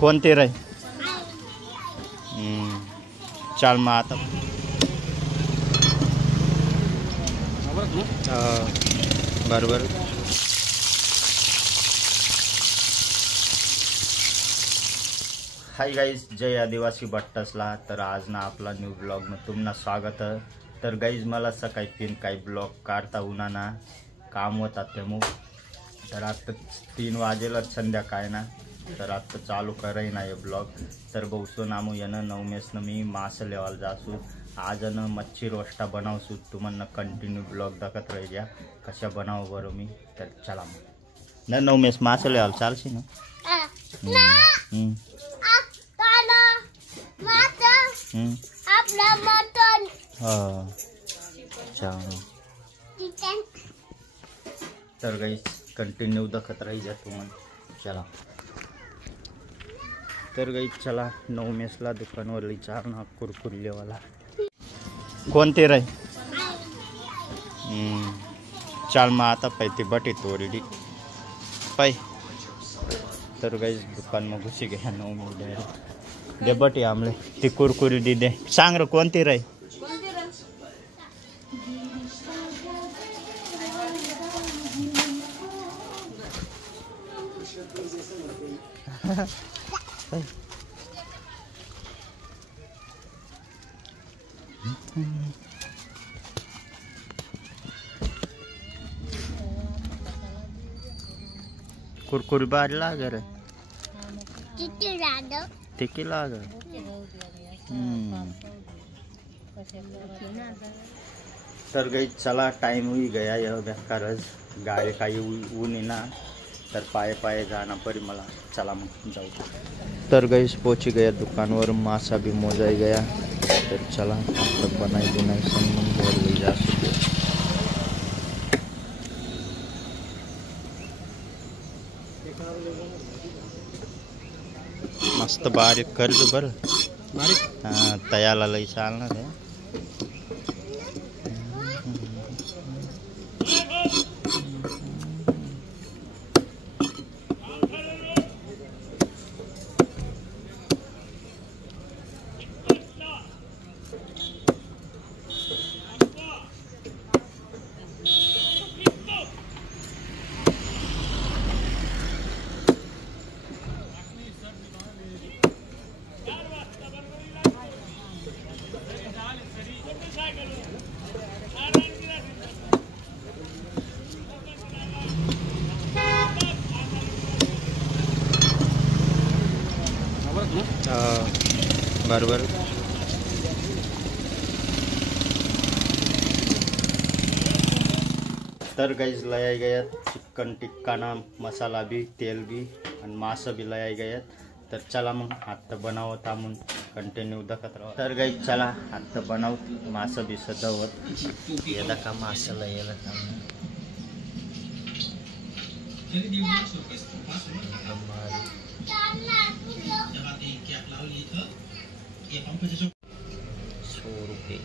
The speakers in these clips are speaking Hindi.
कोणते रे? चाल मग आता बरोबर. हाय गाईज, जय आदिवासी भट्टसला. तर आज ना आपला न्यू ब्लॉग में तुमना स्वागत है. तर गाईज मला सकाळी पिन काही ब्लॉग काढता उना ना काम होता ते मग. तर आता 3 वाजेला संध्याकाळ ना. तर आता चालू कराय ना हे ब्लॉग. तर बहुसो नामू यानं 9 मेसनं मी मास लेवाल जासू. आज न मच्छी रोस्टा बनावसू. तुम्हाला कंटिन्यू ब्लॉग दाखत राही द्या कशा बनाव बरं मी. तर चला मग ना 9 मेस मास लेवाल चालशी ना. तर गाईस कंटिन्यू दाखत राही द्या तुम्हाला. चला तर गाईस चला 9 मेसला दुकानवरली चार ना कुरकुरलेवाला कोणते रे? चाल मग आता पाहिजे बटे तोरडी पाय. तर गाईस दुकान मग घुसी गया 9 मेस दे बटे आमले ती कुरकुरी दी दे. सांग रे कोणती रे? कुरकुरी बार लाग रे. तिकी लाग. तर गई चला टाइम हुई गया यह बेकारज गाड़ी का ऊन ना. तर पाए पाए जाना पड़ी मला. चला मग जाऊ. तर गई पहुंची गया दुकानवर. मासा भी मोजाई गया. तर चला तो बनाई बुनाई सामान घर ले जा सके. मस्त बारीक कर दो बर. हाँ तयाला लई चालना है. बरोबर. तर गाइस लयाई गया चिकन टिक्का ना मसाला भी तेल भी और मास भी लयाई गया. तर चला मग आता बनावत आमून कंटिन्यू दाखत राहा. तर गाइस चला आता बनाव मास भी सजवत ये का मास लयाला ₹100.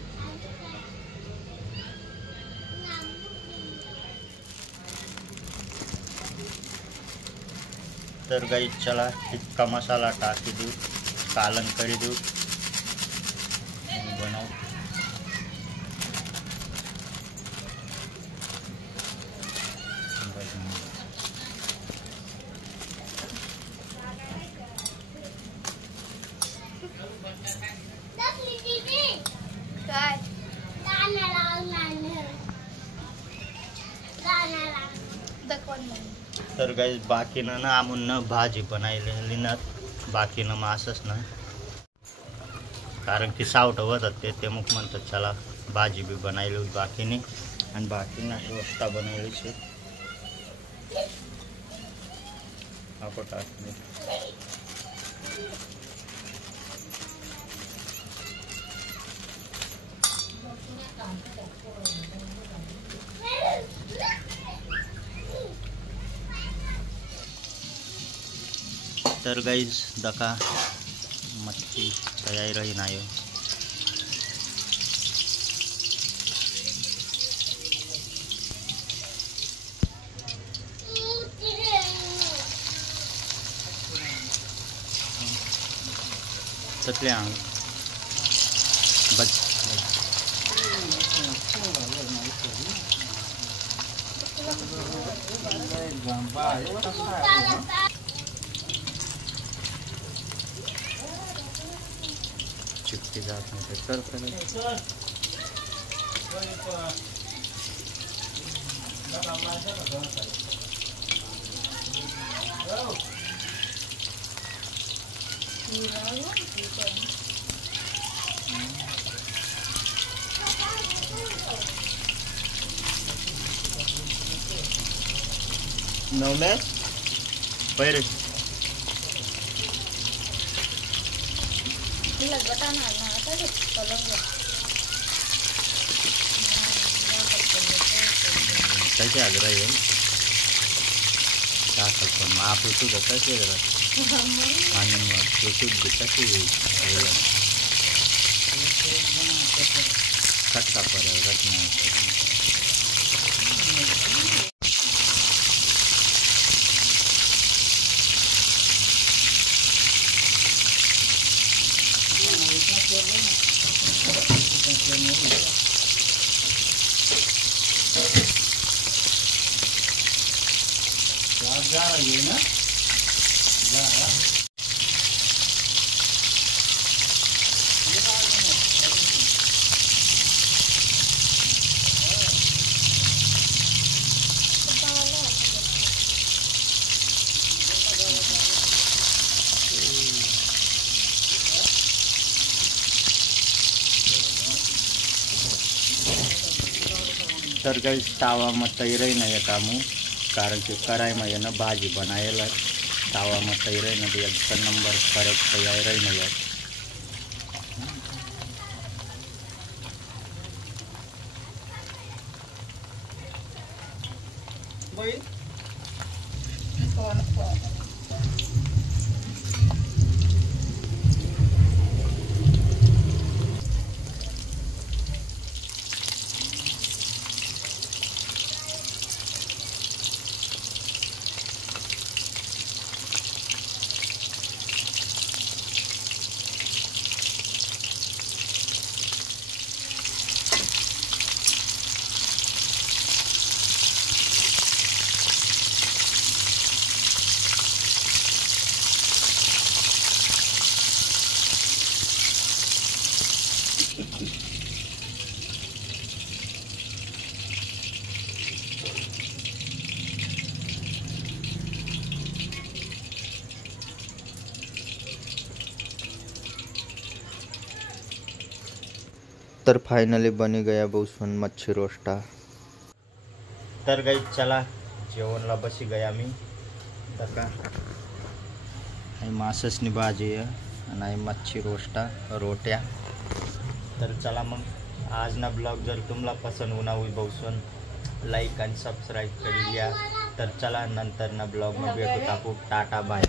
तर गाइस चला टिक्का मसाला टाकी दूँ कालन करी दूँ बनाओ. तर गाइस बाकी ना आमून न भाजी बनायलेली ना बाकी न मासच ना. कारण की सावट होतात ते मग म्हणतात चला भाजी भी बनायली बाकीने आणि बाकी ना रोस्ता बनवली छे. आपण टाकले तर गाइस दका मच्छी तयार रही ना. चकले आण बच चिपकी जात नाही तर कर नवले पैरे कैसे आग रहा है क्या करता हूँ आप उसको बता के आणि तो कशी खट्टा पडेल रचना जा रही है ना जा तर काही तावामा तैरही नाही येत आम्ही कारण की करायमा येणं भाजी बनायला तावामा तैरही नाही एक नंबर करेक्ट तैरही नाही येत तर फाइनली बनी गया बहुसन मच्छी रोस्टा तर गई चला जेवणला बसी गया मी तर का माससनी भाजी आणि मच्छी रोस्टा रोट्या तर चला मग आज ना ब्लॉग जर तुम्हाला पसंद होना हुई बहुसन लाईक आणि सबस्क्राईब करी लिया तर चला नंतर ना ब्लॉग में भेटू टाकू टाटा बाय।